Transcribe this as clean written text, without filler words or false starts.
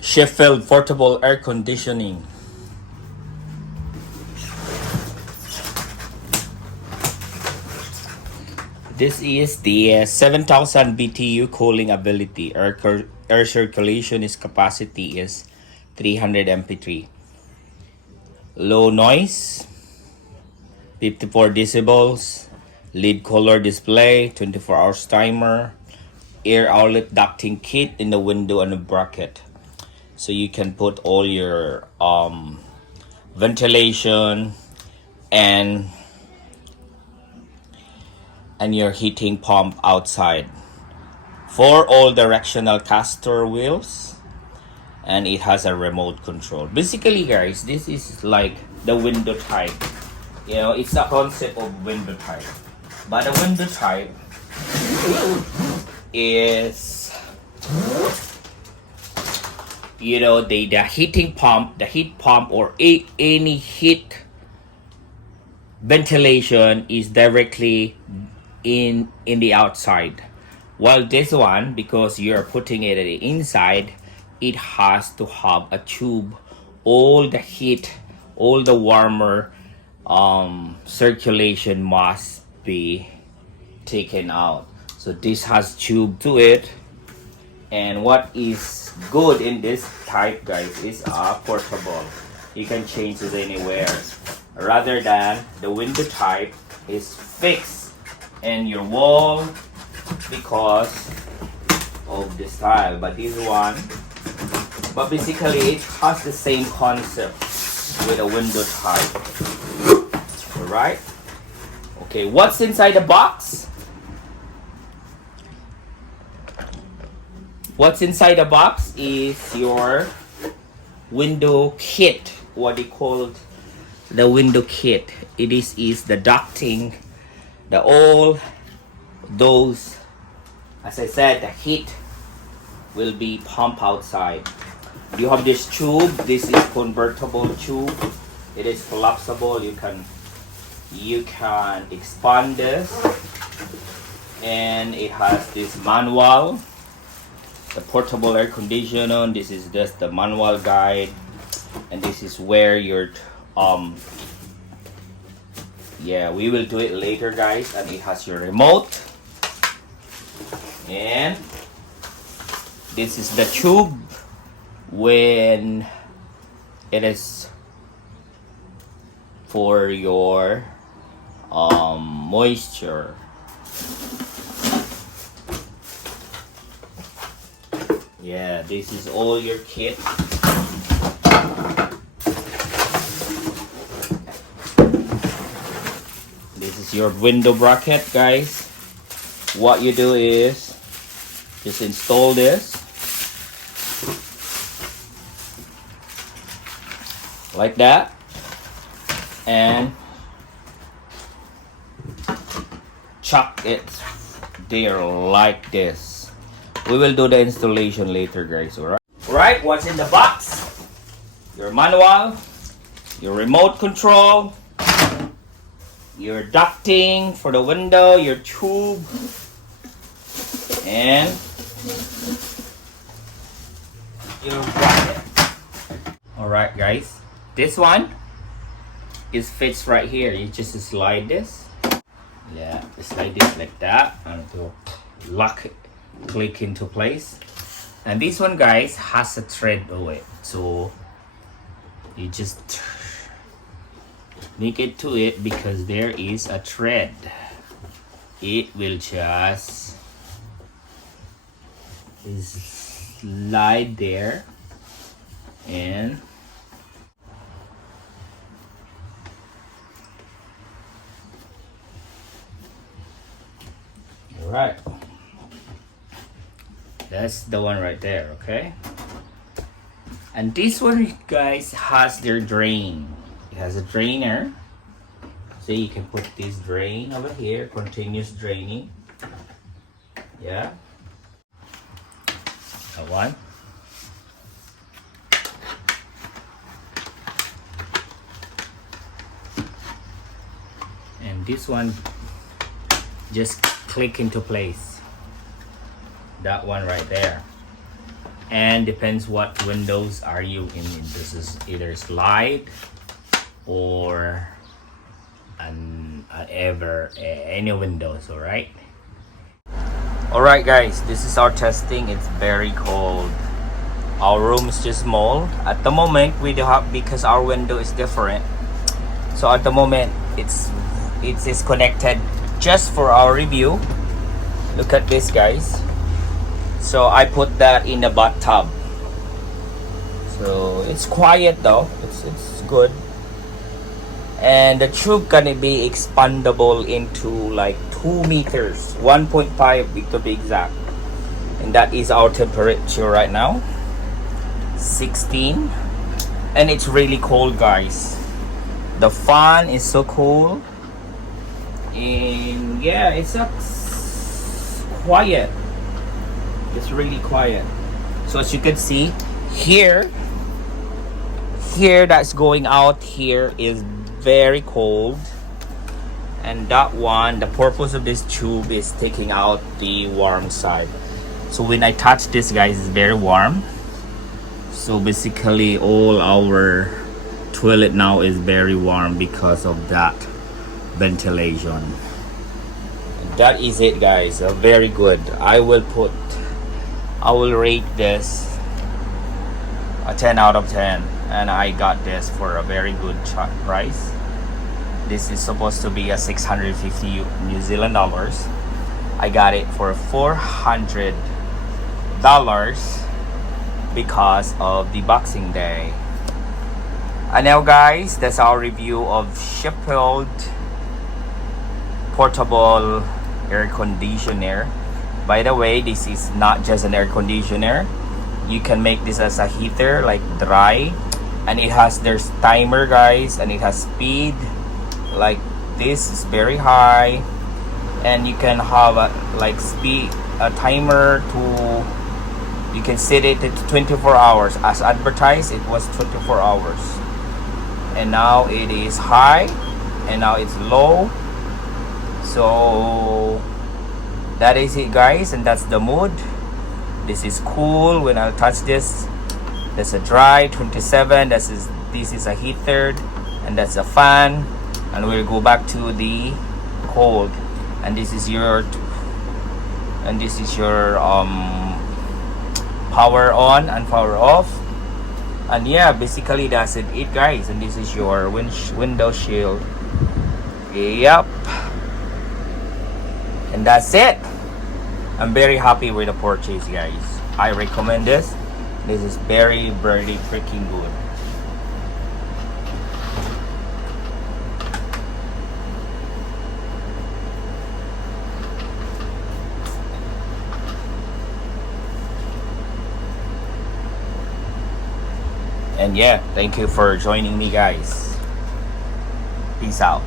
Sheffield Portable Air Conditioning. This is the 7,000 BTU cooling ability. Air circulation is capacity is 300 MP3. Low noise, 54 decibels. Lead color display, 24 hours timer. Air outlet ducting kit in the window and the bracket. So you can put all your ventilation and your heating pump outside. 4 all-directional castor wheels, and it has a remote control. Basically, guys, this is like the window type. You know, it's a concept of window type. But the window type is, you know, the heating pump, the heat pump, or any heat ventilation is directly in the outside, while this one, because you're putting it inside, it has to have a tube. All the heat, all the warmer circulation must be taken out. So this has tube to it. And what is good in this type, guys, is portable. You can change it anywhere, rather than the window type is fixed in your wall because of the style. But this one, but basically it has the same concept with a window type. Alright? Okay, what's inside the box? What's inside the box is your window kit. What they call the window kit. It is the ducting, the all those, as I said, the heat will be pumped outside. You have this tube. This is convertible tube. It is collapsible. You can expand this, and it has this manual. The portable air conditioner. This is just the manual guide, and this is where your yeah, we will do it later, guys. And it has your remote, and this is the tube when it is for your moisture. Yeah, this is all your kit. This is your window bracket, guys. What you do is just install this like that, and chuck it there like this. We will do the installation later, guys. Alright, what's in the box? Your manual, your remote control, your ducting for the window, your tube, and your bracket. Alright, guys, this one is fits right here. You just slide this. Yeah, slide this like that, and to lock it, click into place. And this one, guys, has a thread on it, so you just make it to it because there is a thread. It will just slide there, and all right. That's the one right there, okay? And this one, guys, has their drain. It has a drainer. So you can put this drain over here, continuous draining. Yeah. That one. And this one just click into place. That one right there. and depends what windows are you in. This is either slide or any windows. All right, guys, this is our testing. It's very cold. Our room is just small at the moment. We do have, because our window is different, so at the moment it's connected just for our review. Look at this, guys. So I put that in the bathtub, so it's quiet though. It's good. And the tube gonna be expandable into like 2 meters, 1.5 to be exact. And that is our temperature right now, 16. And it's really cold, guys. The fan is so cool. And yeah, it's quiet. It's really quiet. So as you can see here that's going out here is very cold, and that one, the purpose of this tube is taking out the warm side. So when I touch this, guys, it's very warm. So basically all our toilet now is very warm because of that ventilation. And that is it, guys. Very good. I will rate this a 10 out of 10, and I got this for a very good price. This is supposed to be a 650 New Zealand dollars. I got it for $400 because of the Boxing Day. And now, guys, that's our review of Sheffield Portable Air Conditioner. By the way, this is not just an air conditioner. You can make this as a heater, like dry, and there's timer, guys, and it has speed. Like this is very high, and you can have a timer to, you can set it to 24 hours. As advertised, it was 24 hours, and now it is high, and now it's low. So that is it, guys, and that's the mood. This is cool. When I touch this, that's a dry 27. This is a heater, and that's a fan. And we'll go back to the cold, and this is your power on and power off. And yeah, basically that's it, guys. And this is your window shield. Yep, and that's it. I'm very happy with the purchase, guys. I recommend this. This is very, very freaking good. And yeah, thank you for joining me, guys. Peace out.